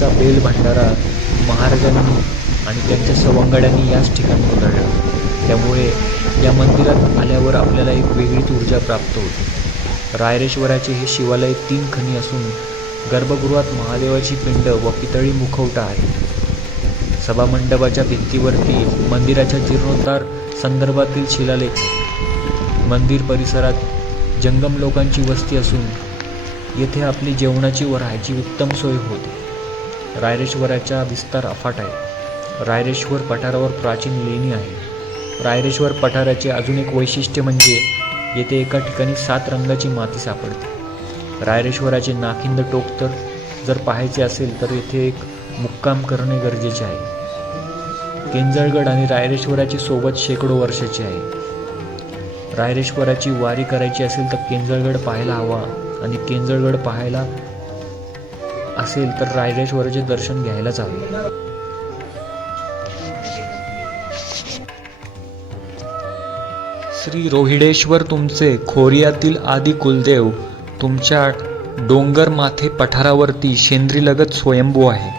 राजनिर्मितीचा bell Bhandara महाराजांनी आणि त्यांच्या सवंगड्यांनी याच ठिकाणी उधळला त्यामुळे या मंदिरात आल्यावर आपल्याला एक वेगळीच ऊर्जा प्राप्त होते. रायरेश्वराचे हे शिवालय तीन खणी असून गर्भगृहात महादेवाची पिंड व पितळी मुखवटा आहे. सभामंडपाच्या भिंतीवरती मंदिराच्या जीर्णोद्धार संदर्भातील शिलालेख मंदिर परिसरात जंगम लोकांची वस्ती असून येथे आपली जेवणाची व राहायची उत्तम सोय होते. रायरेश्वराचा विस्तार अफाट आहे. रायरेश्वर पठारावर प्राचीन लेणी आहे. रायरेश्वर पठाराचे अजून एक वैशिष्ट्य म्हणजे येथे एका ठिकाणी सात रंगाची माती सापडते. रायरेश्वराचे नाखिंद टोक तर जर पाहायचे असेल तर येथे एक मुक्काम करणे गरजेचे आहे. केंजळगड आणि रायरेश्वराची सोबत शेकडो वर्षाची आहे. रायरेश्वराची वारी करायची असेल तर केंजळगड पाहायला हवा आणि केंजळगड पाहायला असेल तर रायरेश्वराचे दर्शन घ्यायलाच हवे श्री रोहिडेश्वर तुमचे खोरियातील आदी कुलदेव तुमच्या डोंगर माथे पठारावरती शेंद्रीलगत स्वयंभू आहे.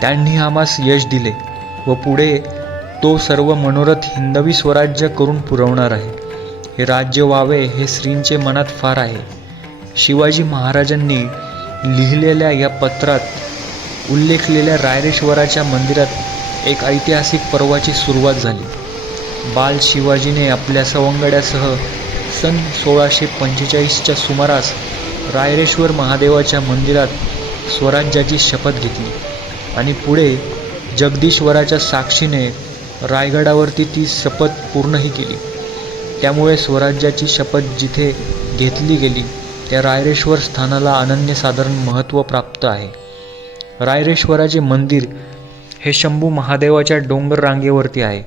त्यांनी आम्हास यश दिले व पुढे तो सर्व मनोरथ हिंदवी स्वराज्य करून पुरवणार आहे. हे राज्य व्हावे हे श्रींचे मनात फार आहे. शिवाजी महाराजांनी लिहिलेल्या या पत्रात उल्लेखलेल्या रायरेश्वराच्या मंदिरात एक ऐतिहासिक पर्वाची सुरुवात झाली. बाल शिवाजीने आपल्या सवंगड्यासह सन सोळाशे पंचेचाळीसच्या सुमारास रायरेश्वर महादेवाच्या मंदिरात स्वराज्याची शपथ घेतली आणि पुढे जगदीश्वराच्या साक्षीने रायगडावरती ती शपथ पूर्णही केली. त्यामुळे स्वराज्याची शपथ जिथे घेतली गेली त्या रायरेश्वर स्थानाला अनन्यसाधारण महत्त्व प्राप्त आहे. रायरेश्वराचे मंदिर हे शंभू महादेवाच्या डोंगर रांगेवरती आहे.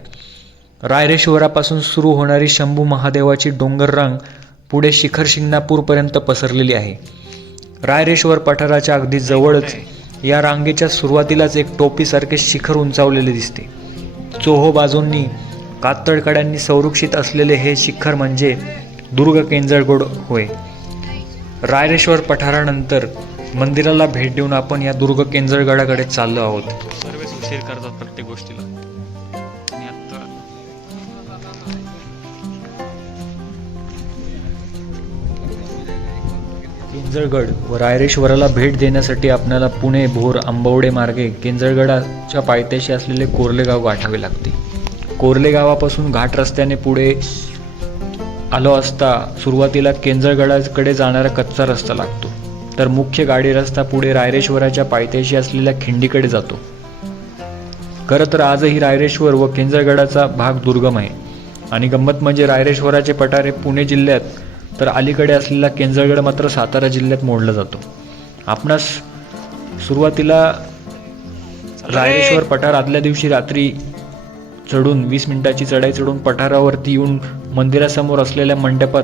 रायरेश्वरापासून सुरू होणारी शंभू महादेवाची डोंगर रांग पुढे शिखर शिंगणापूरपर्यंत पसरलेली आहे. रायरेश्वर पठाराच्या अगदी जवळच या रांगेच्या सुरुवातीलाच एक टोपीसारखे शिखर उंचावलेले दिसते. चोहो बाजूंनी कातळकड्यांनी संरक्षित असलेले हे शिखर म्हणजे दुर्ग केंजळगड होय. रायरेश्वर पठारानंतर मंदिराला भेट देऊन आपण या दुर्ग केंजळगडाकडे चाललो आहोत. सर्वच उशीर करतात प्रत्येक गोष्टीला. आणि आता केंजळगड व रायरेश्वराला भेट देण्यासाठी आपल्याला पुणे भोर आंबवडे मार्गे केंजळगडाच्या पायथ्याशी असलेले कोर्ले गाव गाठावे लागते. कोर्ले गावापासून घाट रस्त्याने पुढे आलो असता सुरुवातीला केंजळगडाकडे जाणारा कच्चा रस्ता लागतो. तर मुख्य गाडी रस्ता पुढे रायरेश्वराच्या पायथ्याशी असलेल्या खिंडीकडे जातो. खरं तर आजही रायरेश्वर व केंजळगडाचा भाग दुर्गम आहे. आणि गंमत म्हणजे रायरेश्वराचे पठार हे पुणे जिल्ह्यात तर अलीकडे असलेला केंजळगड मात्र सातारा जिल्ह्यात मोडला जातो. आपणास सुरुवातीला रायरेश्वर पठार आदल्या दिवशी रात्री चढून वीस मिनिटाची चढाई चढून पठारावरती येऊन मंदिरासमोर असलेल्या मंडपात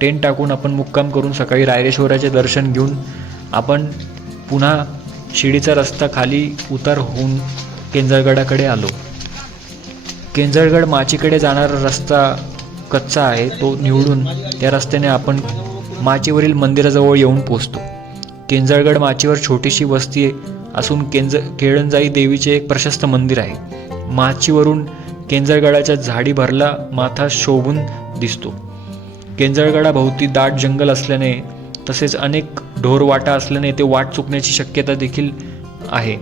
टेंट टाकून आपण मुक्काम करून सकाळी रायरेश्वराचे दर्शन घेऊन आपण पुन्हा शिडीचा रस्ता खाली उतार होऊन केंजळगडाकडे आलो. केंजळगड माचीकडे जाणारा रस्ता कच्चा आहे तो निवडून त्या रस्त्याने आपण माचीवरील मंदिराजवळ येऊन पोचतो केंजळगड माचीवर छोटीशी वस्ती असून केंज केळंजाई देवीचे एक प्रशस्त मंदिर आहे. माचीवरून केंजळगडाच्या झाडी भरला माथा शोभून दिसतो. केंजळगडाभोवती दाट जंगल असल्याने तसेच अनेक ढोरवाटा असल्याने ते वाट चुकण्याची शक्यता देखील आहे.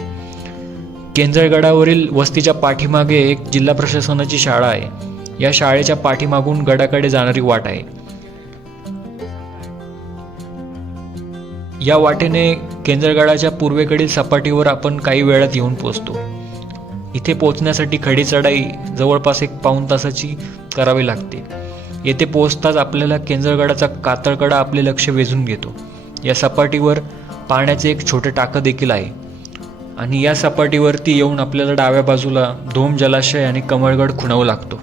केंजळगडावरील वस्तीच्या पाठीमागे एक जिल्हा प्रशासनाची शाळा आहे. या शाळेच्या पाठीमागून गडाकडे जाणारी वाट आहे. या वाटेने केंजळगडाच्या पूर्वेकडील सपाटीवर आपण काही वेळात येऊन पोचतो इथे पोचण्यासाठी खडी चढाई जवळपास एक पाऊण तासाची करावी लागते. येथे पोहोचताच आपल्याला केंजळगडाचा कातळकडा आपले लक्ष वेधून घेतो. या सपाटीवर पाण्याचे एक छोटे टाकं देखील आहे. आणि या सपाटीवरती येऊन आपल्याला डाव्या बाजूला धोम जलाशय आणि कमळगड खुणावं लागतो.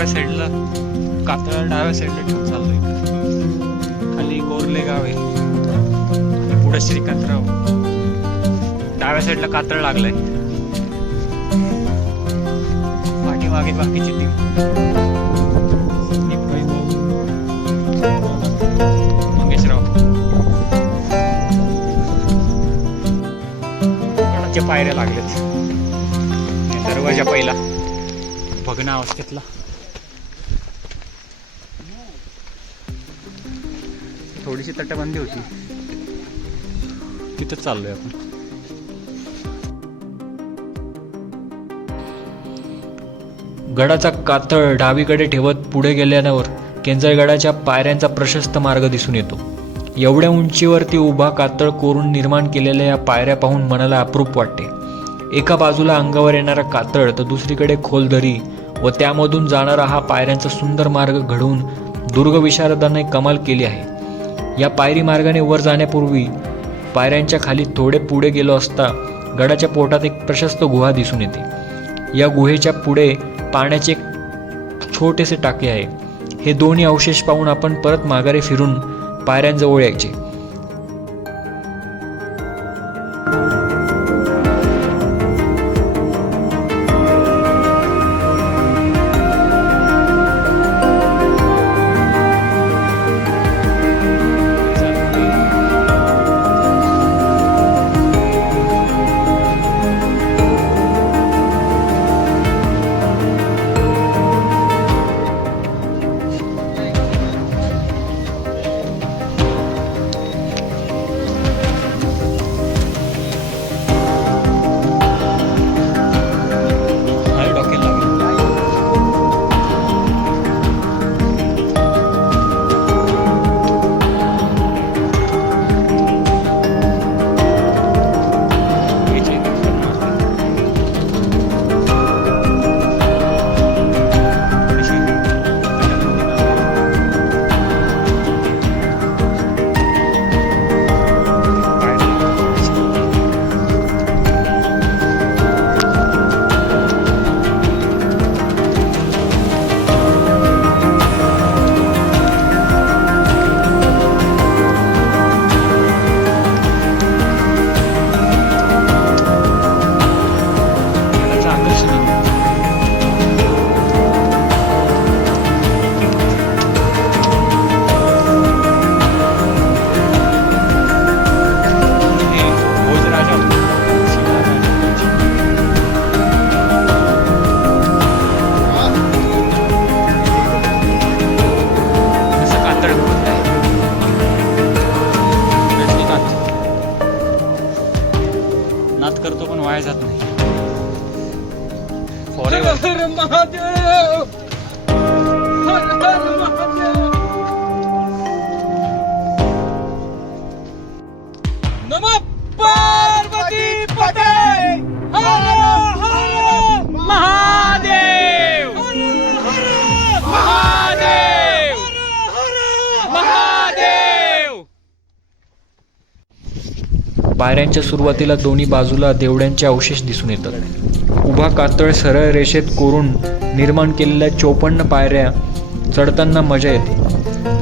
डाव्या साईडला कातळा डाव्या साईडला ठेवून चाललोय. खाली गोरले गाव आहे. पुढे श्रीकांतराव डाव्या साईडला कातळ लागलाय. पाठीमागे बाकीची टीम पायऱ्या लागल्यात दरवाजा पहिला. भग्न अवस्थेतला थोडीशी तटबंदी होती. तिथं चाललोय आपण. गडाचा कातळ डावीकडे ठेवत पुढे गेल्यावर केंजळगडाच्या पायऱ्यांचा प्रशस्त मार्ग दिसून येतो. एवढ्या उंचीवरती उभा कातळ कोरून निर्माण केलेल्या या पायऱ्या पाहून मनाला अप्रूप वाटते. एका बाजूला अंगावर येणारा कातळ तर दुसरीकडे खोल दरी व त्यामधून जाणारा हा पायऱ्यांचा सुंदर मार्ग घडवून दुर्ग विशारदाने कमाल केली आहे. या पायरी मार्गाने वर जाण्यापूर्वी पायऱ्यांच्या खाली थोडे पुढे गेलो असता गडाच्या पोटात एक प्रशस्त गुहा दिसून येते. या गुहेच्या पुढे पाण्याचे एक छोटेसे टाके आहे. हे दोन्ही अवशेष पाहून आपण परत माघारी फिरून पायऱ्यांजवळ यायचे. पायऱ्यांच्या सुरुवातीला दोन्ही बाजूला देवड्यांचे अवशेष दिसून येतात. उभा कातळ सरळ रेषेत कोरून निर्माण केलेल्या चोपन्न पायऱ्या चढताना मजा येते.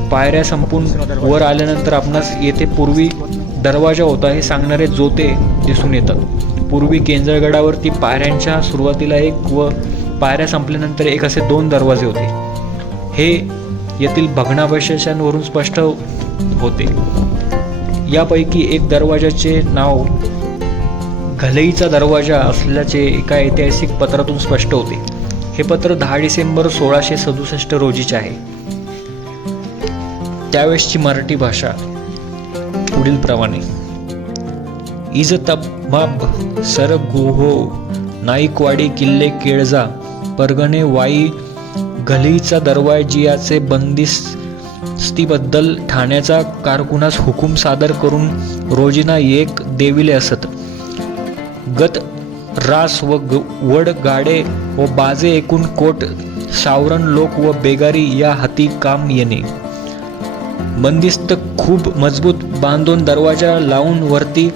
पायऱ्या संपून वर आल्यानंतर आपणास येथे पूर्वी दरवाजा होता हे सांगणारे जोते दिसून येतात. पूर्वी केंजळगडावरती पायऱ्यांच्या सुरुवातीला एक व पायऱ्या संपल्यानंतर एक असे दोन दरवाजे होते. हे येथील भग्नावशेषांवरून स्पष्ट होते. यापैकी एक दरवाजाचे नाव घलईचा दरवाजा असल्याचे एका ऐतिहासिक पत्रातून स्पष्ट होते. हे पत्र दहा डिसेंबर सोळाशे सदुसष्ट रोजीचे आहे. त्यावेळेसची मराठी भाषा पुढील प्रमाणे. इज तबाब सर गुहो नाईकवाडी किल्ले केळजा परगणे वाई घलीचा दरवाजियाचे बंदिस्त बंदिस्तीबद्दल ठाण्याचा कारकुनास हुकूम सादर करून रोजीना एक देविले असत. गत रास व ग- वड गाडे व बाजे एकूण कोट सावरण लोक व बेगारी या हाती काम येणे. बंदिस्त खूप मजबूत बांधून दरवाजा लावून वरती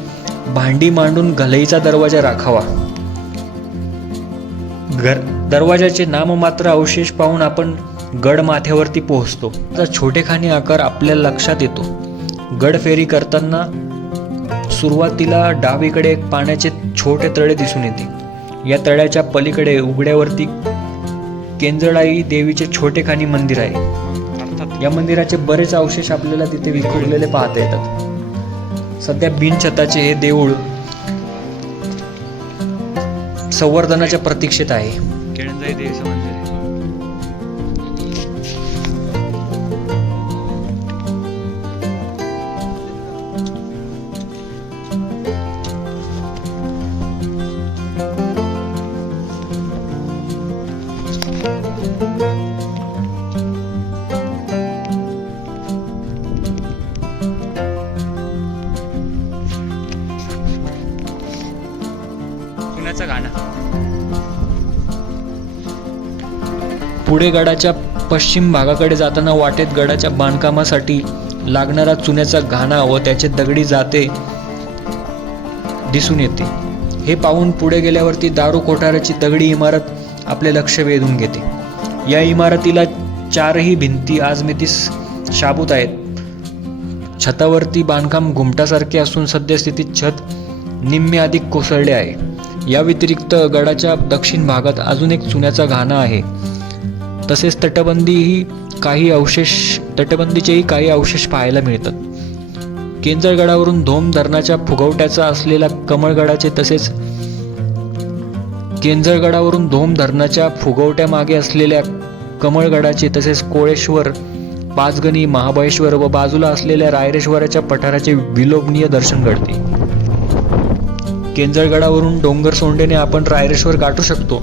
भांडी मांडून घलईचा दरवाजा राखावा. घर दरवाजाचे नाममात्र अवशेष पाहून आपण गडमाथ्यावरती पोहोचतो. तर छोटेखानी आकार आपल्या लक्षात येतो. गड फेरी करताना सुरुवातीला डावीकडे एक पाण्याचे छोटे तळे दिसून येते. या तळ्याच्या पलीकडे उघड्यावरती केंजळाई देवीचे छोटेखानी मंदिर आहे. या मंदिराचे बरेच अवशेष आपल्याला तिथे विखुरलेले पाहता येतात. सध्या बिनछताचे हे देऊळ संवर्धनाच्या प्रतीक्षेत आहे. केळंजाई देवीचं मंदिर पुढे गडाच्या पश्चिम भागाकडे जाताना वाटेत गडाच्या बांधकामासाठी लागणारा चुन्याचा घाणा व त्याचे दगडी जाते दिसून येते. हे पाहून पुढे गेल्यावरती दारू कोठाराची दगडी इमारत आपले लक्ष वेधून घेते. या इमारतीला चारही भिंती आजमितीस शाबूत आहेत. छतावरती बांधकाम घुमटासारखे असून सद्यस्थितीत छत निम्मे अधिक कोसळले आहे. या व्यतिरिक्त गडाच्या दक्षिण भागात अजून एक चुन्याचा घाणा आहे. तसेच तटबंदीही काही अवशेष तटबंदीचेही काही अवशेष पाहायला मिळतात. केंजळगडावरून धोम धरणाच्या फुगवट्याचा असलेला कमळगडाचे तसेच केंजळगडावरून धोम धरणाच्या फुगवट्यामागे असलेल्या कमळगडाचे तसेच कोळेश्वर पाचगणी महाबळेश्वर व बाजूला असलेल्या रायरेश्वराच्या पठाराचे विलोभनीय दर्शन घडते. केंजळगडावरून डोंगर सोंडेने आपण रायरेश्वर गाठू शकतो.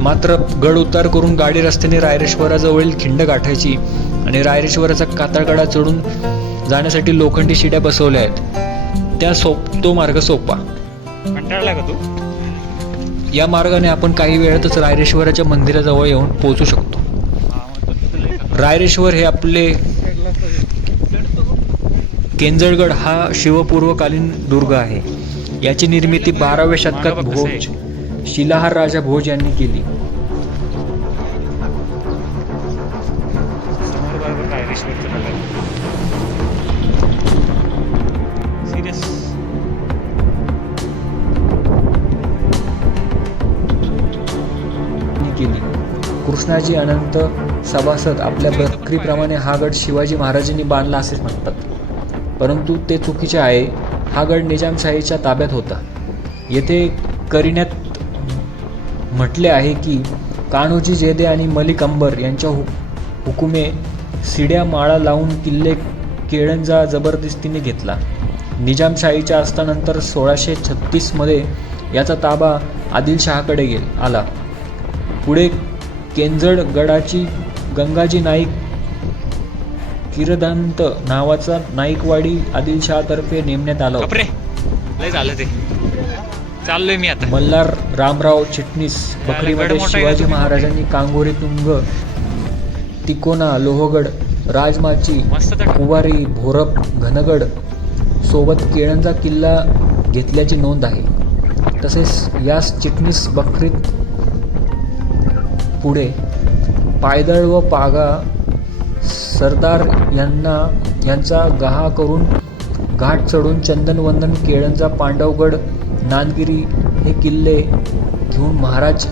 मात्र गड उतार करून गाडी रस्त्याने रायरेश्वराजवळील खिंड गाठायची आणि रायरेश्वराचा कातळगडा चढून जाण्यासाठी लोखंडी शिड्या बसवल्या आहेत. त्या सोप तो मार्ग सोपा. कंटाळला का तू? या मार्गाने आपण काही वेळातच रायरेश्वराच्या मंदिराजवळ येऊन पोहोचू शकतो. रायरेश्वर हे आपले केंजळगड हा शिवपूर्वकालीन दुर्ग आहे. याची निर्मिती बाराव्या शतकात. भोज शिलाहार राजा भोज यांनी केली. कृष्णाजी अनंत सभासद आपल्या बकरीप्रमाणे हा गड शिवाजी महाराजांनी बांधला असेच म्हणतात. परंतु ते चुकीचे आहे. हा गड निजामशाहीच्या ताब्यात होता. येथे करिण्यात म्हटले आहे की कान्होजी जेदे आणि मलिक अंबर यांच्या हु हुकुमे सिड्या माळा लावून किल्ले केळंजा जबरदस्तीने घेतला. निजामशाहीच्या असतानंतर सोळाशे छत्तीसमध्ये याचा ताबा आदिलशहाकडे गेल आला. पुढे केंजड गडाची गंगाजी नाईक किरदांत नावाचा नाईकवाडी आदिलशहातर्फे नेमण्यात आला झालं ते. चाललोय मी आता. मल्हार रामराव चिटणीस बकरीमध्ये शिवाजी? महाराजांनी कांगोरी तुंग तिकोना लोहगड राजमाची कुवारी भोरप घनगड सोबत केळंजा किल्ला घेतल्याची नोंद आहे. तसेच यास चिटणीस बकरीत पुढे पायदळ व पागा सरदार यांना यांचा गहा करून घाट चढून चंदनवंदन केळंजा पांडवगड नांदगिरी हे किल्ले घेऊन महाराज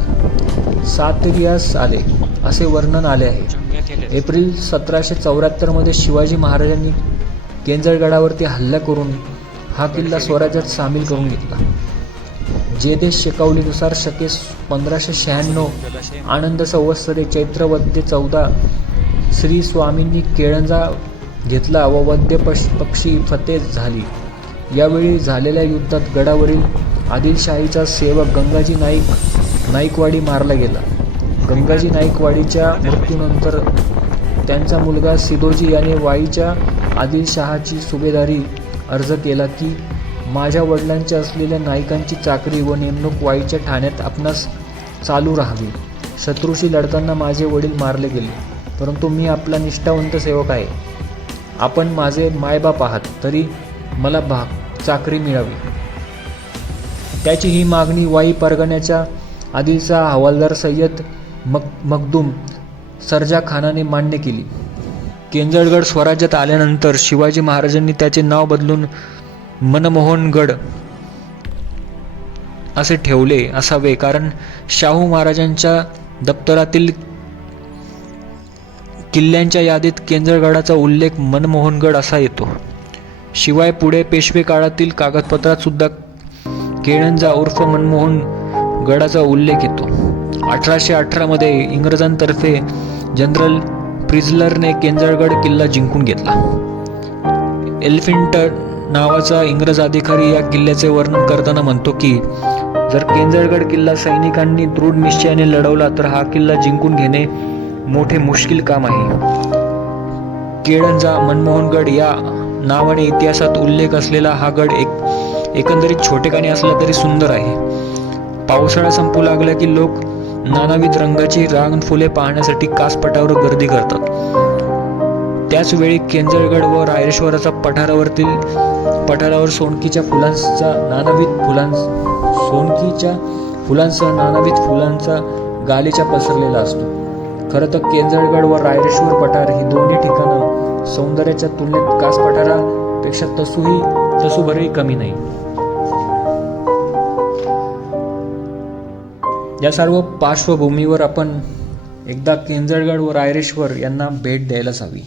सातरियास आले असे वर्णन आले आहे. एप्रिल सतराशे चौऱ्याहत्तरमध्ये शिवाजी महाराजांनी केंजळगडावरती हल्ला करून हा किल्ला स्वराज्यात सामील करून घेतला. जेदेश शेकावलीनुसार शके पंधराशे शहाण्णव आनंद संवत्सरे चैत्रवद्य चौदा श्री स्वामींनी केळंजा घेतला व वद्य पश पक्षी फतेज झाली. यावेळी झालेल्या युद्धात गडावरील आदिलशाहीचा सेवक गंगाजी नाईक नाईकवाडी मारला गेला. गंगाजी नाईकवाडीच्या मृत्यूनंतर त्यांचा मुलगा सिदोजी याने वाईच्या आदिलशहाची सुभेदारी अर्ज केला की माझ्या वडिलांच्या असलेल्या नायकांची चाकरी व नेमणूक वाईच्या ठाण्यात आपणास चालू राहावी. शत्रूशी लढताना माझे वडील मारले गेले परंतु मी आपला निष्ठावंत सेवक आहे. आपण माझे मायबाप आहात तरी मला भाग चाकरी मिळावी. त्याची ही मागणी वाई परगण्याच्या आधीचा हवालदार सय्यद मक मखदूम सरजा खानाने मान्य केली. केंजळगड स्वराज्यात आल्यानंतर शिवाजी महाराजांनी त्याचे नाव बदलून मनमोहनगड असे ठेवले असावे. कारण शाहू महाराजांच्या दप्तरातील किल्ल्यांच्या यादीत केंजळगडाचा उल्लेख मनमोहनगड असा येतो. शिवाय पुढे पेशवे काळातील कागदपत्रात सुद्धा केळंजा उर्फ मनमोहन गडाचा उल्लेख येतो. अठराशे अठरामध्ये इंग्रजांतर्फे जनरल प्रिझलरने केंजळगड किल्ला जिंकून घेतला. एल्फिंटर नावाचा इंग्रज अधिकारी या किल्ल्याचे वर्णन करताना म्हणतो की जर केंजळगड किल्ला सैनिकांनी दृढ निश्चयाने लढवला तर हा किल्ला जिंकून घेणे मोठे मुश्किल काम आहे. केळंजा मनमोहनगड या नावाने इतिहासात उल्लेख असलेला हा गड एक एकंदरीत छोटेखानी असला तरी सुंदर आहे. पावसाळा संपू लागला की लोक नानाविध रंगाची रांग फुले पाहण्यासाठी कासपटावर गर्दी करतात. त्याचवेळी केंजळगड व रायरेश्वराचा पठारावरतील पठारावर सोनकीच्या फुलांचा नानाविध फुलां सोनकीच्या फुलांसह नानाविध फुलांचा गालीचा पसरलेला असतो. खरं तर केंजळगड व रायरेश्वर पठार ही दोन्ही ठिकाणं सौंदर्याच्या तुलनेत कास पठारापेक्षा तसूही तसूभरही कमी नाही. या सर्व पार्श्वभूमीवर आपण एकदा केंजळगड व रायरेश्वर यांना भेट द्यायलाच हवी.